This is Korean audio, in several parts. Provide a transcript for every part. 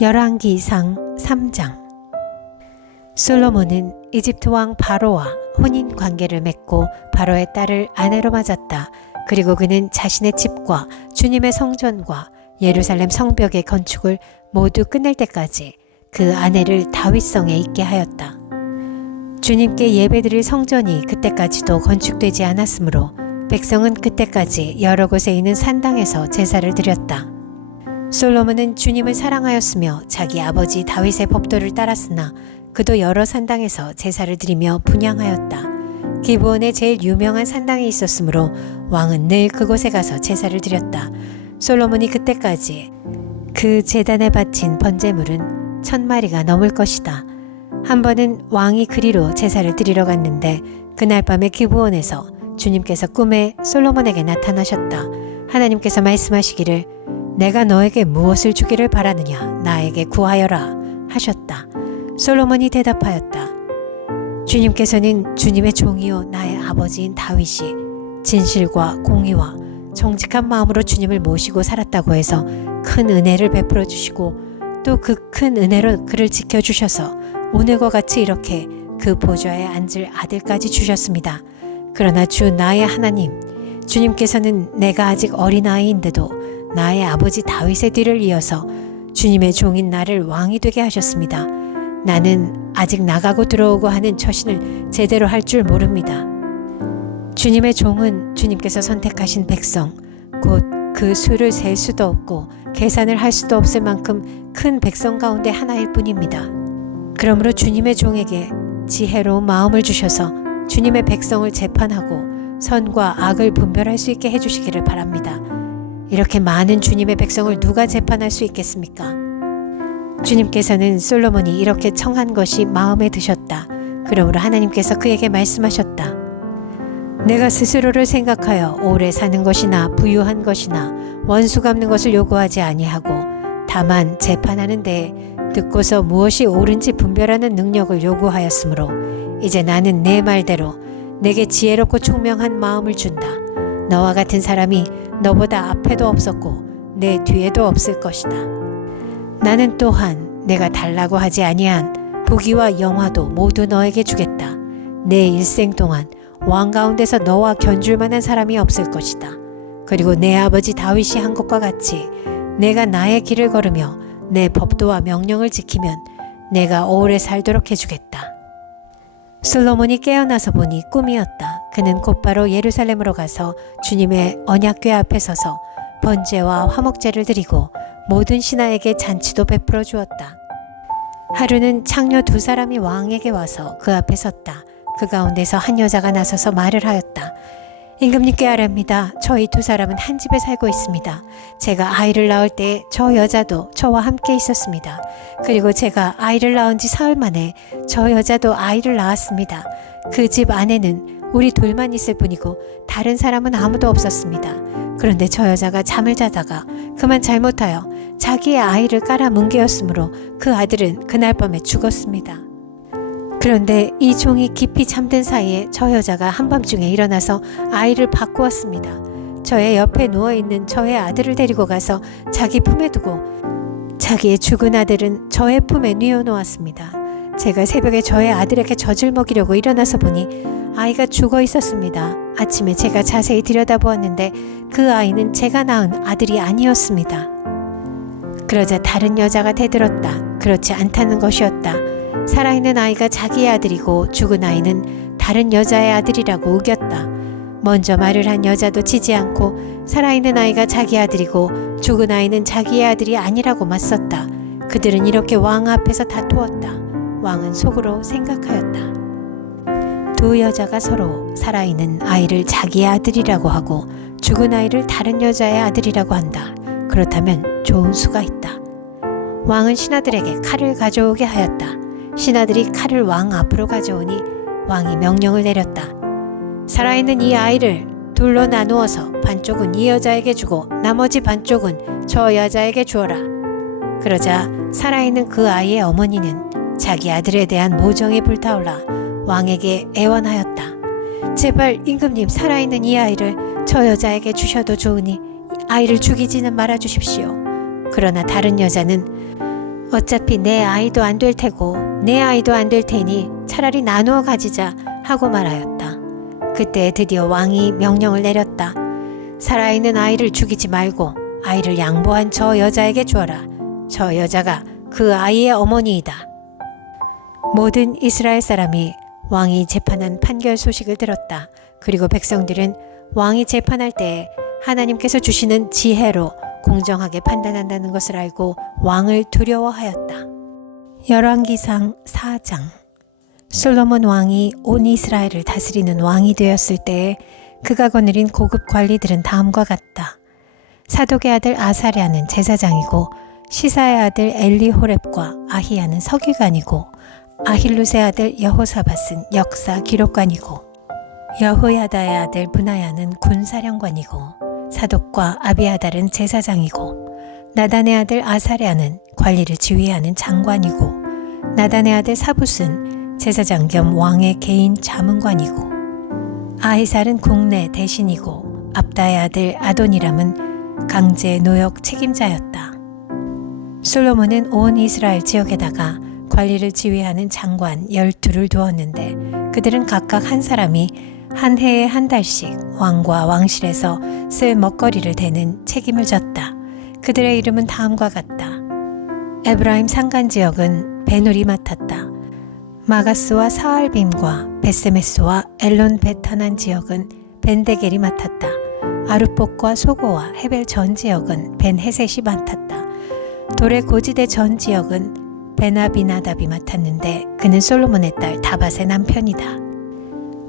열왕기상 3장. 솔로몬은 이집트 왕 바로와 혼인 관계를 맺고 바로의 딸을 아내로 맞았다. 그리고 그는 자신의 집과 주님의 성전과 예루살렘 성벽의 건축을 모두 끝낼 때까지 그 아내를 다윗성에 있게 하였다. 주님께 예배드릴 성전이 그때까지도 건축되지 않았으므로 백성은 그때까지 여러 곳에 있는 산당에서 제사를 드렸다. 솔로몬은 주님을 사랑하였으며 자기 아버지 다윗의 법도를 따랐으나 그도 여러 산당에서 제사를 드리며 분향하였다. 기브온에 제일 유명한 산당이 있었으므로 왕은 늘 그곳에 가서 제사를 드렸다. 솔로몬이 그때까지 그 제단에 바친 번제물은 1000마리가 넘을 것이다. 한 번은 왕이 그리로 제사를 드리러 갔는데 그날 밤에 기브온에서 주님께서 꿈에 솔로몬에게 나타나셨다. 하나님께서 말씀하시기를 내가 너에게 무엇을 주기를 바라느냐 나에게 구하여라 하셨다. 솔로몬이 대답하였다. 주님께서는 주님의 종이요 나의 아버지인 다윗이 진실과 공의와 정직한 마음으로 주님을 모시고 살았다고 해서 큰 은혜를 베풀어 주시고 또 그 큰 은혜로 그를 지켜주셔서 오늘과 같이 이렇게 그 보좌에 앉을 아들까지 주셨습니다. 그러나 주 나의 하나님 주님께서는 내가 아직 어린아이인데도 나의 아버지 다윗의 뒤를 이어서 주님의 종인 나를 왕이 되게 하셨습니다. 나는 아직 나가고 들어오고 하는 처신을 제대로 할 줄 모릅니다. 주님의 종은 주님께서 선택하신 백성, 곧 그 수를 셀 수도 없고 계산을 할 수도 없을 만큼 큰 백성 가운데 하나일 뿐입니다. 그러므로 주님의 종에게 지혜로운 마음을 주셔서 주님의 백성을 재판하고 선과 악을 분별할 수 있게 해주시기를 바랍니다. 이렇게 많은 주님의 백성을 누가 재판할 수 있겠습니까? 주님께서는 솔로몬이 이렇게 청한 것이 마음에 드셨다. 그러므로 하나님께서 그에게 말씀하셨다. 내가 스스로를 생각하여 오래 사는 것이나 부유한 것이나 원수 갚는 것을 요구하지 아니하고 다만 재판하는 데에 듣고서 무엇이 옳은지 분별하는 능력을 요구하였으므로 이제 나는 내 말대로 내게 지혜롭고 총명한 마음을 준다. 너와 같은 사람이 너보다 앞에도 없었고 내 뒤에도 없을 것이다. 나는 또한 내가 달라고 하지 아니한 부귀와 영화도 모두 너에게 주겠다. 내 일생 동안 왕 가운데서 너와 견줄 만한 사람이 없을 것이다. 그리고 내 아버지 다윗이 한 것과 같이 내가 나의 길을 걸으며 내 법도와 명령을 지키면 내가 오래 살도록 해주겠다. 솔로몬이 깨어나서 보니 꿈이었다. 그는 곧바로 예루살렘으로 가서 주님의 언약궤 앞에 서서 번제와 화목제를 드리고 모든 신하에게 잔치도 베풀어 주었다. 하루는 창녀 2사람이 왕에게 와서 그 앞에 섰다. 그 가운데서 한 여자가 나서서 말을 하였다. 임금님께 아랍니다. 저희 2사람은 한 집에 살고 있습니다. 제가 아이를 낳을 때 저 여자도 저와 함께 있었습니다. 그리고 제가 아이를 낳은 지 사흘 만에 저 여자도 아이를 낳았습니다. 그 집 안에는 우리 둘만 있을 뿐이고 다른 사람은 아무도 없었습니다. 그런데 저 여자가 잠을 자다가 그만 잘못하여 자기의 아이를 깔아 뭉개었으므로 그 아들은 그날 밤에 죽었습니다. 그런데 이 종이 깊이 잠든 사이에 저 여자가 한밤중에 일어나서 아이를 바꾸었습니다. 저의 옆에 누워있는 저의 아들을 데리고 가서 자기 품에 두고 자기의 죽은 아들은 저의 품에 뉘어놓았습니다. 제가 새벽에 저의 아들에게 젖을 먹이려고 일어나서 보니 아이가 죽어 있었습니다. 아침에 제가 자세히 들여다보았는데 그 아이는 제가 낳은 아들이 아니었습니다. 그러자 다른 여자가 대들었다. 그렇지 않다는 것이었다. 살아있는 아이가 자기의 아들이고 죽은 아이는 다른 여자의 아들이라고 우겼다. 먼저 말을 한 여자도 지지 않고 살아있는 아이가 자기 아들이고 죽은 아이는 자기의 아들이 아니라고 맞섰다. 그들은 이렇게 왕 앞에서 다투었다. 왕은 속으로 생각하였다. 2 여자가 서로 살아있는 아이를 자기의 아들이라고 하고 죽은 아이를 다른 여자의 아들이라고 한다. 그렇다면 좋은 수가 있다. 왕은 신하들에게 칼을 가져오게 하였다. 신하들이 칼을 왕 앞으로 가져오니 왕이 명령을 내렸다. 살아있는 이 아이를 둘로 나누어서 반쪽은 이 여자에게 주고 나머지 반쪽은 저 여자에게 주어라. 그러자 살아있는 그 아이의 어머니는 자기 아들에 대한 모정이 불타올라 왕에게 애원하였다. 제발 임금님 살아있는 이 아이를 저 여자에게 주셔도 좋으니 아이를 죽이지는 말아주십시오. 그러나 다른 여자는 어차피 내 아이도 안 될 테고 내 아이도 안 될 테니 차라리 나누어 가지자 하고 말하였다. 그때 드디어 왕이 명령을 내렸다. 살아있는 아이를 죽이지 말고 아이를 양보한 저 여자에게 주어라. 저 여자가 그 아이의 어머니이다. 모든 이스라엘 사람이 왕이 재판한 판결 소식을 들었다. 그리고 백성들은 왕이 재판할 때에 하나님께서 주시는 지혜로 공정하게 판단한다는 것을 알고 왕을 두려워하였다. 열왕기상 4장. 솔로몬 왕이 온 이스라엘을 다스리는 왕이 되었을 때에 그가 거느린 고급 관리들은 다음과 같다. 사독의 아들 아사랴는 제사장이고 시사의 아들 엘리호렙과 아히야는 서기관이고 아힐루스의 아들 여호사밧은 역사 기록관이고 여호야다의 아들 브나야는 군사령관이고 사독과 아비아달은 제사장이고 나단의 아들 아사랴는 관리를 지휘하는 장관이고 나단의 아들 사붓은 제사장 겸 왕의 개인 자문관이고 아히살은 국내 대신이고 압다의 아들 아도니람은 강제 노역 책임자였다. 솔로몬은 온 이스라엘 지역에다가 관리를 지휘하는 장관 12를 두었는데 그들은 각각 한 사람이 한 해에 한 달씩 왕과 왕실에서 쓸 먹거리를 대는 책임을 졌다. 그들의 이름은 다음과 같다. 에브라임 산간 지역은 베누리 맡았다. 마가스와 사알빔과 베세메스와 엘론 베타난 지역은 벤데겔이 맡았다. 아르복과 소고와 헤벨 전 지역은 벤헤셋이 맡았다. 돌의 고지대 전 지역은 베나비나답이 맡았는데 그는 솔로몬의 딸 다밧의 남편이다.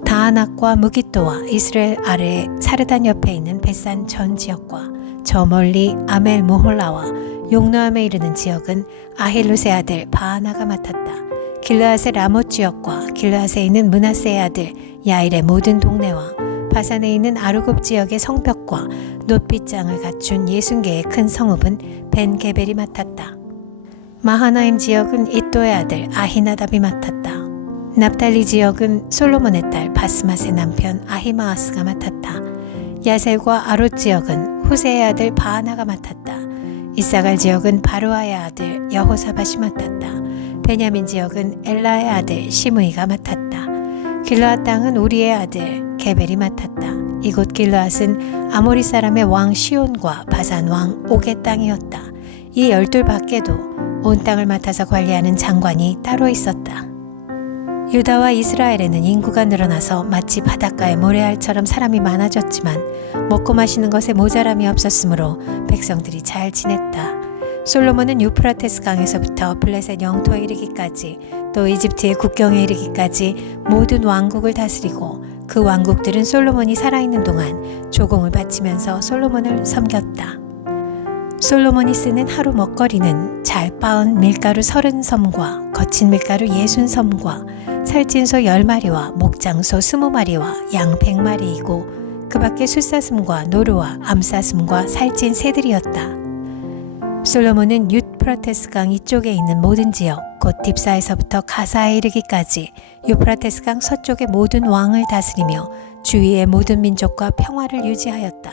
다아낙과 무기또와 이스라엘 아래의 사르단 옆에 있는 베산 전 지역과 저 멀리 아멜 모홀라와 용노함에 이르는 지역은 아힐루스의 아들 바하나가 맡았다. 길르앗의 라못 지역과 길르앗에 있는 므낫세의 아들 야일의 모든 동네와 바산에 있는 아르곱 지역의 성벽과 높이장을 갖춘 60개의 큰 성읍은 벤게벨이 맡았다. 마하나임 지역은 이또의 아들 아히나답이 맡았다. 납달리 지역은 솔로몬의 딸 바스맛의 남편 아히마아스가 맡았다. 야셀과 아롯 지역은 후세의 아들 바하나가 맡았다. 이사갈 지역은 바루아의 아들 여호사밧이 맡았다. 베냐민 지역은 엘라의 아들 시므이가 맡았다. 길르앗 땅은 우리의 아들 게벨이 맡았다. 이곳 길르앗은 아모리 사람의 왕 시온과 바산 왕 옥의 땅이었다. 이 12 밖에도 온 땅을 맡아서 관리하는 장관이 따로 있었다. 유다와 이스라엘에는 인구가 늘어나서 마치 바닷가의 모래알처럼 사람이 많아졌지만 먹고 마시는 것에 모자람이 없었으므로 백성들이 잘 지냈다. 솔로몬은 유프라테스 강에서부터 블레셋 영토에 이르기까지 또 이집트의 국경에 이르기까지 모든 왕국을 다스리고 그 왕국들은 솔로몬이 살아있는 동안 조공을 바치면서 솔로몬을 섬겼다. 솔로몬이 쓰는 하루 먹거리는 잘 빻은 밀가루 30섬과 거친 밀가루 60섬과 살찐소 10마리와 목장소 20마리와 양 100마리이고 그 밖에 숫사슴과 노루와 암사슴과 살찐 새들이었다. 솔로몬은 유프라테스 강 이쪽에 있는 모든 지역 곧 딥사에서부터 가사에 이르기까지 유프라테스 강 서쪽의 모든 왕을 다스리며 주위의 모든 민족과 평화를 유지하였다.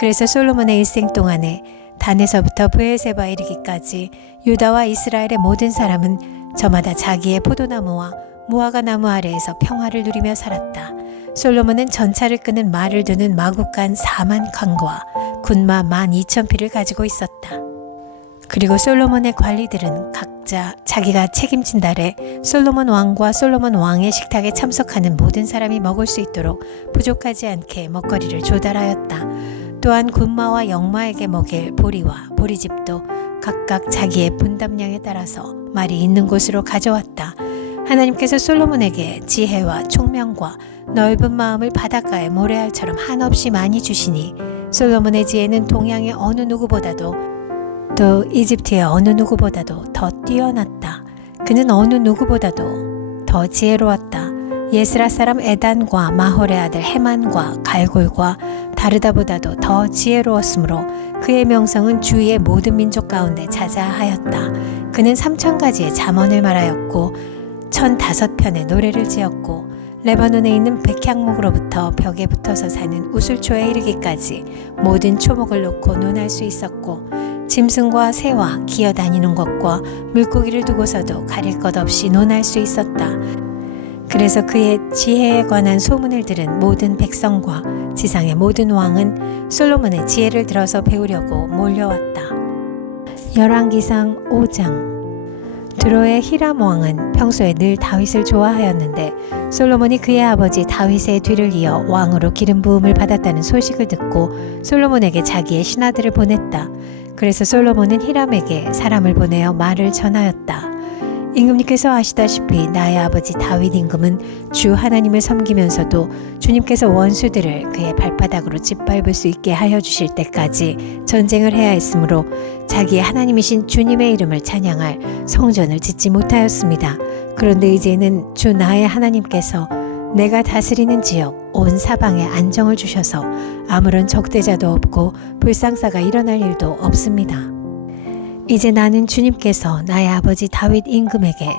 그래서 솔로몬의 일생 동안에 단에서부터 브엘세바에 이르기까지 유다와 이스라엘의 모든 사람은 저마다 자기의 포도나무와 무화과 나무 아래에서 평화를 누리며 살았다. 솔로몬은 전차를 끄는 말을 두는 마국간 4만 칸과 군마 12,000피를 가지고 있었다. 그리고 솔로몬의 관리들은 각자 자기가 책임진 달에 솔로몬 왕과 솔로몬 왕의 식탁에 참석하는 모든 사람이 먹을 수 있도록 부족하지 않게 먹거리를 조달하였다. 또한 군마와 영마에게 먹일 보리와 보리집도 각각 자기의 분담량에 따라서 말이 있는 곳으로 가져왔다. 하나님께서 솔로몬에게 지혜와 총명과 넓은 마음을 바닷가의 모래알처럼 한없이 많이 주시니 솔로몬의 지혜는 동양의 어느 누구보다도 또 이집트의 어느 누구보다도 더 뛰어났다. 그는 어느 누구보다도 더 지혜로웠다. 예스라 사람 에단과 마홀의 아들 헤만과 갈골과 다르다보다도 더 지혜로웠으므로 그의 명성은 주위의 모든 민족 가운데 자자하였다. 그는 3,000가지의 잠언을 말하였고 1,005편의 노래를 지었고 레바논에 있는 백향목으로부터 벽에 붙어서 사는 우슬초에 이르기까지 모든 초목을 놓고 논할 수 있었고, 짐승과 새와 기어다니는 것과 물고기를 두고서도 가릴 것 없이 논할 수 있었다. 그래서 그의 지혜에 관한 소문을 들은 모든 백성과 지상의 모든 왕은 솔로몬의 지혜를 들어서 배우려고 몰려왔다. 열왕기상 5장. 드로의 히람 왕은 평소에 늘 다윗을 좋아하였는데 솔로몬이 그의 아버지 다윗의 뒤를 이어 왕으로 기름 부음을 받았다는 소식을 듣고 솔로몬에게 자기의 신하들을 보냈다. 그래서 솔로몬은 히람에게 사람을 보내어 말을 전하였다. 임금님께서 아시다시피 나의 아버지 다윗 임금은 주 하나님을 섬기면서도 주님께서 원수들을 그의 발바닥으로 짓밟을 수 있게 하여 주실 때까지 전쟁을 해야 했으므로 자기의 하나님이신 주님의 이름을 찬양할 성전을 짓지 못하였습니다. 그런데 이제는 주 나의 하나님께서 내가 다스리는 지역 온 사방에 안정을 주셔서 아무런 적대자도 없고 불상사가 일어날 일도 없습니다. 이제 나는 주님께서 나의 아버지 다윗 임금에게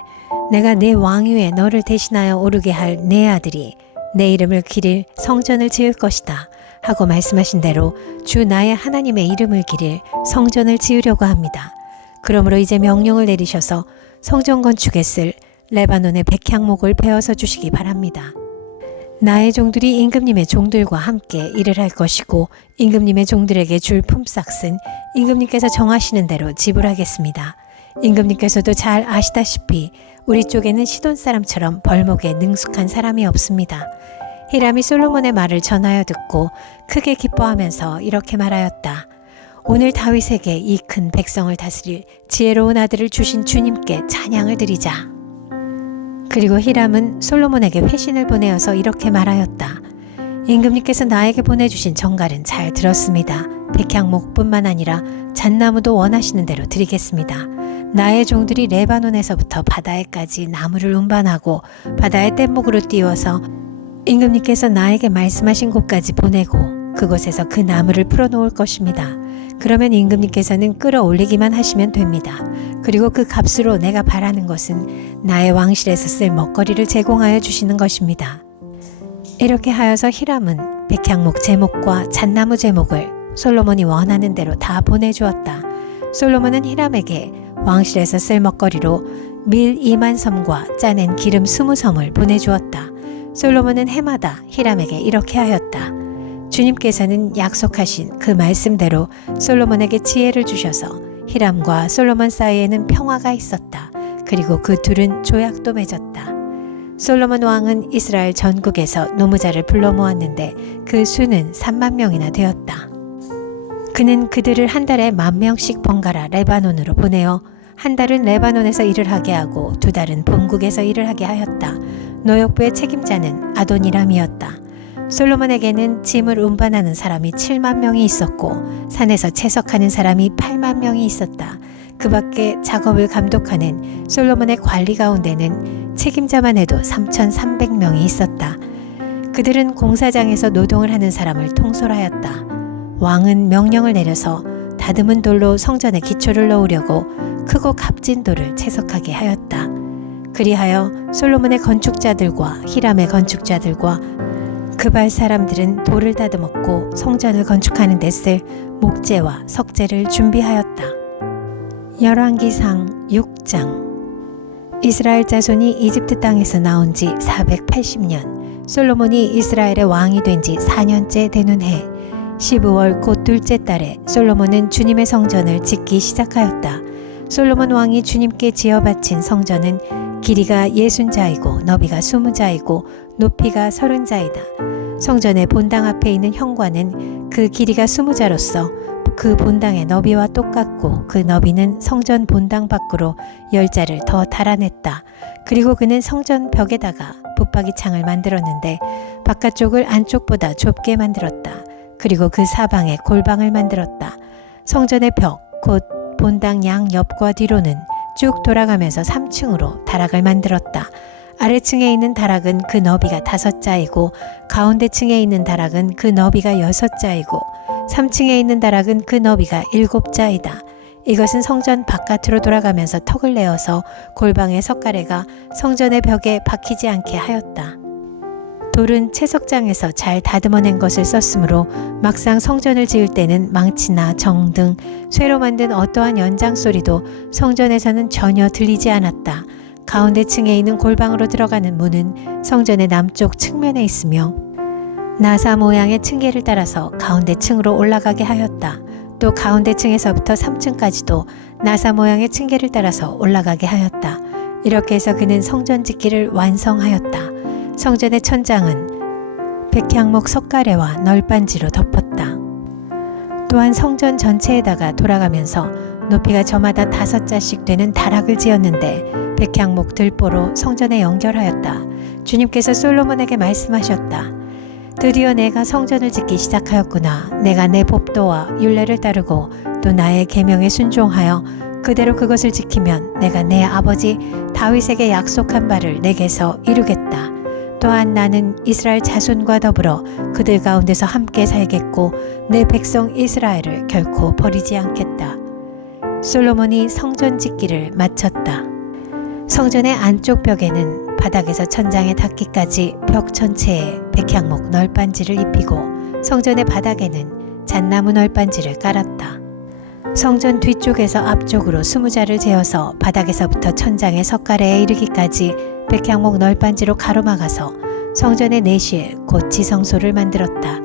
내가 내 왕위에 너를 대신하여 오르게 할 내 아들이 내 이름을 기릴 성전을 지을 것이다 하고 말씀하신 대로 주 나의 하나님의 이름을 기릴 성전을 지으려고 합니다. 그러므로 이제 명령을 내리셔서 성전 건축에 쓸 레바논의 백향목을 베어서 주시기 바랍니다. 나의 종들이 임금님의 종들과 함께 일을 할 것이고 임금님의 종들에게 줄 품삯은 임금님께서 정하시는 대로 지불하겠습니다. 임금님께서도 잘 아시다시피 우리 쪽에는 시돈 사람처럼 벌목에 능숙한 사람이 없습니다. 히람이 솔로몬의 말을 전하여 듣고 크게 기뻐하면서 이렇게 말하였다. 오늘 다윗에게 이 큰 백성을 다스릴 지혜로운 아들을 주신 주님께 찬양을 드리자. 그리고 히람은 솔로몬에게 회신을 보내어서 이렇게 말하였다. 임금님께서 나에게 보내주신 정갈은 잘 들었습니다. 백향목뿐만 아니라 잣나무도 원하시는 대로 드리겠습니다. 나의 종들이 레바논에서부터 바다에까지 나무를 운반하고 바다의 뗏목으로 띄워서 임금님께서 나에게 말씀하신 곳까지 보내고 그곳에서 그 나무를 풀어놓을 것입니다. 그러면 임금님께서는 끌어올리기만 하시면 됩니다. 그리고 그 값으로 내가 바라는 것은 나의 왕실에서 쓸 먹거리를 제공하여 주시는 것입니다. 이렇게 하여서 히람은 백향목 제목과 잣나무 제목을 솔로몬이 원하는 대로 다 보내주었다. 솔로몬은 히람에게 왕실에서 쓸 먹거리로 밀 2만 섬과 짜낸 기름 20섬을 보내주었다. 솔로몬은 해마다 히람에게 이렇게 하였다. 주님께서는 약속하신 그 말씀대로 솔로몬에게 지혜를 주셔서 히람과 솔로몬 사이에는 평화가 있었다. 그리고 그 둘은 조약도 맺었다. 솔로몬 왕은 이스라엘 전국에서 노무자를 불러 모았는데 그 수는 3만 명이나 되었다. 그는 그들을 한 달에 10,000명씩 번갈아 레바논으로 보내어 한 달은 레바논에서 일을 하게 하고 2달은 본국에서 일을 하게 하였다. 노역부의 책임자는 아도니람이었다. 솔로몬에게는 짐을 운반하는 사람이 7만 명이 있었고 산에서 채석하는 사람이 8만 명이 있었다. 그 밖에 작업을 감독하는 솔로몬의 관리 가운데는 책임자만 해도 3,300명이 있었다. 그들은 공사장에서 노동을 하는 사람을 통솔하였다. 왕은 명령을 내려서 다듬은 돌로 성전의 기초를 넣으려고 크고 값진 돌을 채석하게 하였다. 그리하여 솔로몬의 건축자들과 히람의 건축자들과 그발 사람들은 돌을 다듬었고 성전을 건축하는 데 쓸 목재와 석재를 준비하였다. 열왕기상 6장. 이스라엘 자손이 이집트 땅에서 나온 지 480년, 솔로몬이 이스라엘의 왕이 된 지 4년째 되는 해 15월 곧 둘째 달에 솔로몬은 주님의 성전을 짓기 시작하였다. 솔로몬 왕이 주님께 지어 바친 성전은 길이가 60자이고 너비가 20자이고 높이가 30자이다. 성전의 본당 앞에 있는 현관은 그 길이가 20자로서 그 본당의 너비와 똑같고 그 너비는 성전 본당 밖으로 10자를 더 달아냈다. 그리고 그는 성전 벽에다가 붙박이 창을 만들었는데 바깥쪽을 안쪽보다 좁게 만들었다. 그리고 그 사방에 골방을 만들었다. 성전의 벽, 곧 본당 양 옆과 뒤로는 쭉 돌아가면서 3층으로 다락을 만들었다. 아래층에 있는 다락은 그 너비가 5자이고 가운데 층에 있는 다락은 그 너비가 6자이고 3층에 있는 다락은 그 너비가 7자이다. 이것은 성전 바깥으로 돌아가면서 턱을 내어서 골방의 석가래가 성전의 벽에 박히지 않게 하였다. 돌은 채석장에서 잘 다듬어낸 것을 썼으므로 막상 성전을 지을 때는 망치나 정 등 쇠로 만든 어떠한 연장 소리도 성전에서는 전혀 들리지 않았다. 가운데 층에 있는 골방으로 들어가는 문은 성전의 남쪽 측면에 있으며 나사 모양의 층계를 따라서 가운데 층으로 올라가게 하였다. 또 가운데 층에서부터 3층까지도 나사 모양의 층계를 따라서 올라가게 하였다. 이렇게 해서 그는 성전 짓기를 완성하였다. 성전의 천장은 백향목 석가래와 널빤지로 덮었다. 또한 성전 전체에다가 돌아가면서 높이가 저마다 5자씩 되는 다락을 지었는데 백향목 들보로 성전에 연결하였다. 주님께서 솔로몬에게 말씀하셨다. 드디어 내가 성전을 짓기 시작하였구나. 내가 내 법도와 율례를 따르고 또 나의 계명에 순종하여 그대로 그것을 지키면 내가 내 아버지 다윗에게 약속한 바를 내게서 이루겠다. 또한 나는 이스라엘 자손과 더불어 그들 가운데서 함께 살겠고 내 백성 이스라엘을 결코 버리지 않겠다. 솔로몬이 성전 짓기를 마쳤다. 성전의 안쪽 벽에는 바닥에서 천장에 닿기까지 벽 전체에 백향목 널빤지를 입히고 성전의 바닥에는 잣나무 널빤지를 깔았다. 성전 뒤쪽에서 앞쪽으로 20자를 재어서 바닥에서부터 천장의 석가래에 이르기까지 백향목 널빤지로 가로막아서 성전의 내실 곧 지성소를 만들었다.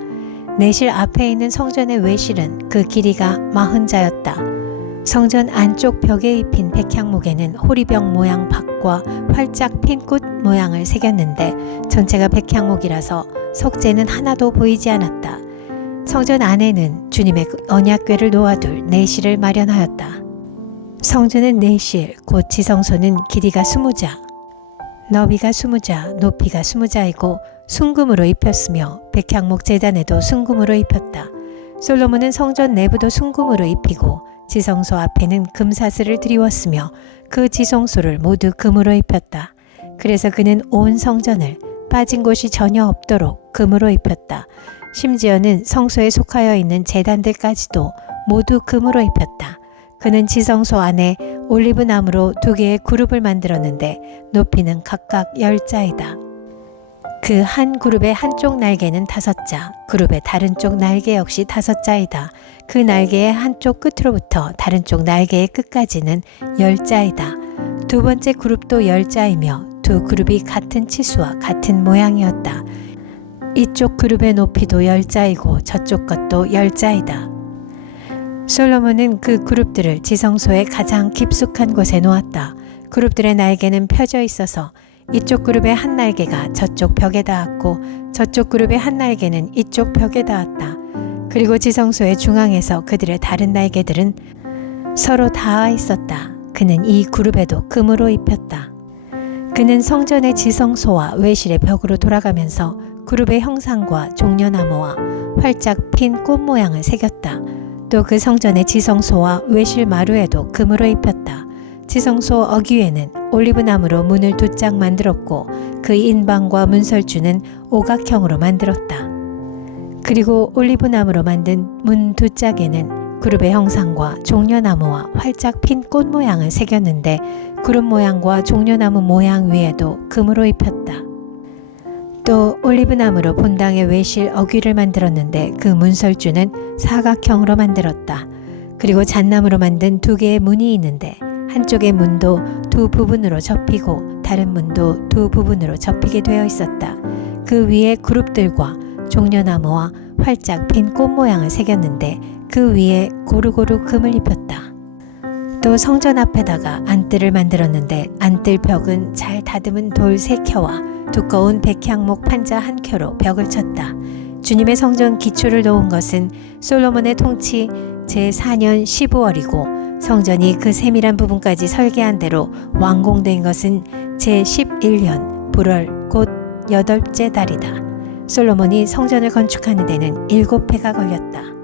내실 앞에 있는 성전의 외실은 그 길이가 40자였다. 성전 안쪽 벽에 입힌 백향목에는 호리병 모양 박과 활짝 핀 꽃 모양을 새겼는데 전체가 백향목이라서 석재는 하나도 보이지 않았다. 성전 안에는 주님의 언약궤를 놓아둘 내실을 마련하였다. 성전의 내실 곧 지성소는 길이가 20자, 너비가 20자, 높이가 20자이고 순금으로 입혔으며 백향목 제단에도 순금으로 입혔다. 솔로몬은 성전 내부도 순금으로 입히고 지성소 앞에는 금사슬을 드리웠으며 그 지성소를 모두 금으로 입혔다. 그래서 그는 온 성전을 빠진 곳이 전혀 없도록 금으로 입혔다. 심지어는 성소에 속하여 있는 제단들까지도 모두 금으로 입혔다. 그는 지성소 안에 올리브 나무로 2개의 그룹을 만들었는데 높이는 각각 10자이다. 그 한 그룹의 한쪽 날개는 5자, 그룹의 다른 쪽 날개 역시 5자이다. 그 날개의 한쪽 끝으로부터 다른 쪽 날개의 끝까지는 10자이다. 두 번째 그룹도 10자이며 두 그룹이 같은 치수와 같은 모양이었다. 이쪽 그룹의 높이도 10자이고 저쪽 것도 10자이다. 솔로몬은 그 그룹들을 지성소의 가장 깊숙한 곳에 놓았다. 그룹들의 날개는 펴져 있어서 이쪽 그룹의 한 날개가 저쪽 벽에 닿았고 저쪽 그룹의 한 날개는 이쪽 벽에 닿았다. 그리고 지성소의 중앙에서 그들의 다른 날개들은 서로 닿아 있었다. 그는 이 그룹에도 금으로 입혔다. 그는 성전의 지성소와 외실의 벽으로 돌아가면서 그룹의 형상과 종려나무와 활짝 핀 꽃 모양을 새겼다. 또 그 성전의 지성소와 외실 마루에도 금으로 입혔다. 지성소 어귀에는 올리브나무로 문을 2짝 만들었고 그 인방과 문설주는 오각형으로 만들었다. 그리고 올리브나무로 만든 문 2짝에는 그룹의 형상과 종려나무와 활짝 핀 꽃 모양을 새겼는데 그룹 모양과 종려나무 모양 위에도 금으로 입혔다. 또 올리브나무로 본당의 외실 어귀를 만들었는데 그 문설주는 사각형으로 만들었다. 그리고 잣나무로 만든 2개의 문이 있는데 한쪽의 문도 2 부분으로 접히고 다른 문도 2 부분으로 접히게 되어 있었다. 그 위에 그룹들과 종려나무와 활짝 핀 꽃 모양을 새겼는데 그 위에 고루고루 금을 입혔다. 또 성전 앞에다가 안뜰을 만들었는데 안뜰 벽은 잘 다듬은 돌 3켜와 두꺼운 백향목 판자 1켜로 벽을 쳤다. 주님의 성전 기초를 놓은 것은 솔로몬의 통치 제4년 15월이고 성전이 그 세밀한 부분까지 설계한 대로 완공된 것은 제11년 불월 곧 8째 달이다. 솔로몬이 성전을 건축하는 데는 7해가 걸렸다.